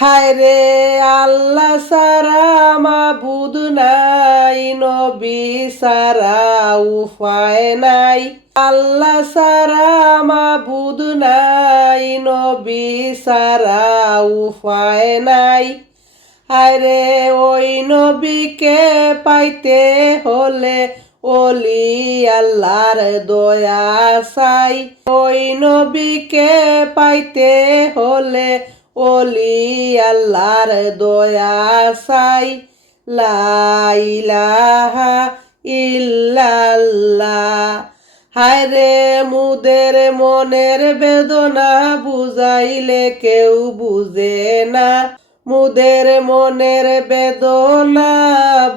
হায় রে আল্লাহ সারা মাবুদ নাই, নবী সারা উপায় নাই। আল্লাহ সারা মাবুদ নাই, নবী সারা উপায় নাই। হায় রে ওই নবীকে পাইতে হলে ওলি আল্লাহর দয়া চাই। ওই নবীকে পাইতে হলে ওলি আল্লাহর দয়া চাই। লা ইলাহা ইল্লাল্লাহ। হায় রে মুদের মনের বেদনা বুঝাইলে কেউ বুঝে না। মুদের মনের বেদনা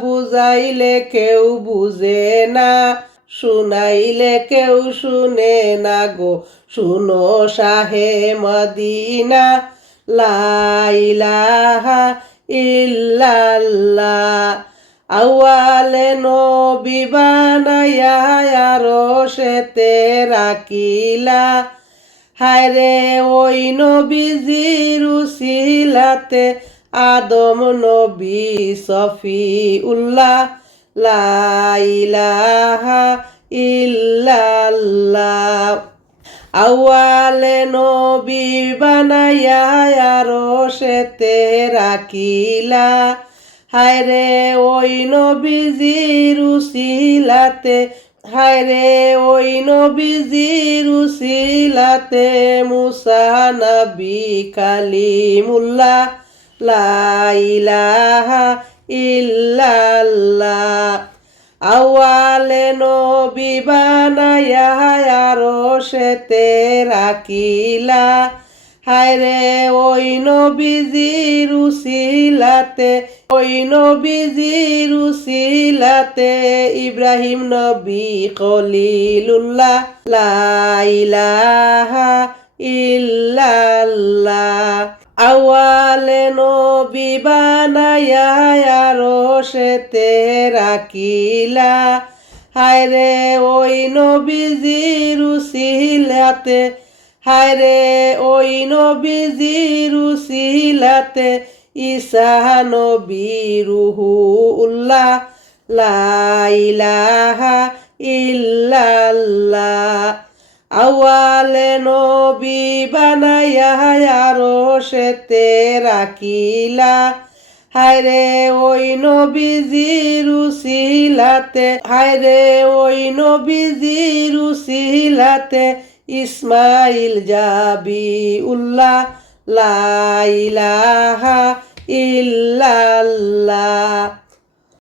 বুঝাইলে কেউ বুঝে না। শুনাইলে কেউ শুনে না গো, শুনো শাহে মদিনা। লা ইলাহা ইল্লাল্লাহ। আউয়ালে নবী বানায়া আরশেতে রাখিলা। হায় রে ওই নবীজির উসিলাতে আদম নবী সফিউল্লাহ। লা ইলাহা ইল্লাল্লাহ। আউয়ালে নবী বানায়া আরশেতে রাখিলা। হায় রে ওই নবীজির উসিলাতে, হায় রে ওই নবীজির উসিলাতে মুসা নবী কালিমুল্লাহ। লা ইলাহা ইল্লাল্লাহ। আউয়ালে নবী বানায়া আরশেতে রাখিলা। হায় রে ওই নবীজির উসিলাতে, ওই নবীজির উসিলাতে ইব্রাহিম নবী খলিলুল্লাহ। লা ইলাহা ইল্লাল্লাহ। আউয়ালে নবী বানায়া আরশেতে রাখিলা। হায় রে ওই নবীজির উসিলাতে, হায় রে ওই নবীজির উসিলাতে ঈসা নবী রুহুল্লাহ। লা ইলাহা ইল্লাল্লাহ। আউয়ালে নবী বানায়া আরশেতে রাখিলা। হায় রে ওই নবীজির উসিলাতে, হায় রে ওই নবীজির উসিলাতে ইসমাইল জাবিউল্লাহ। লা ইলাহা ইল্লাল্লাহ।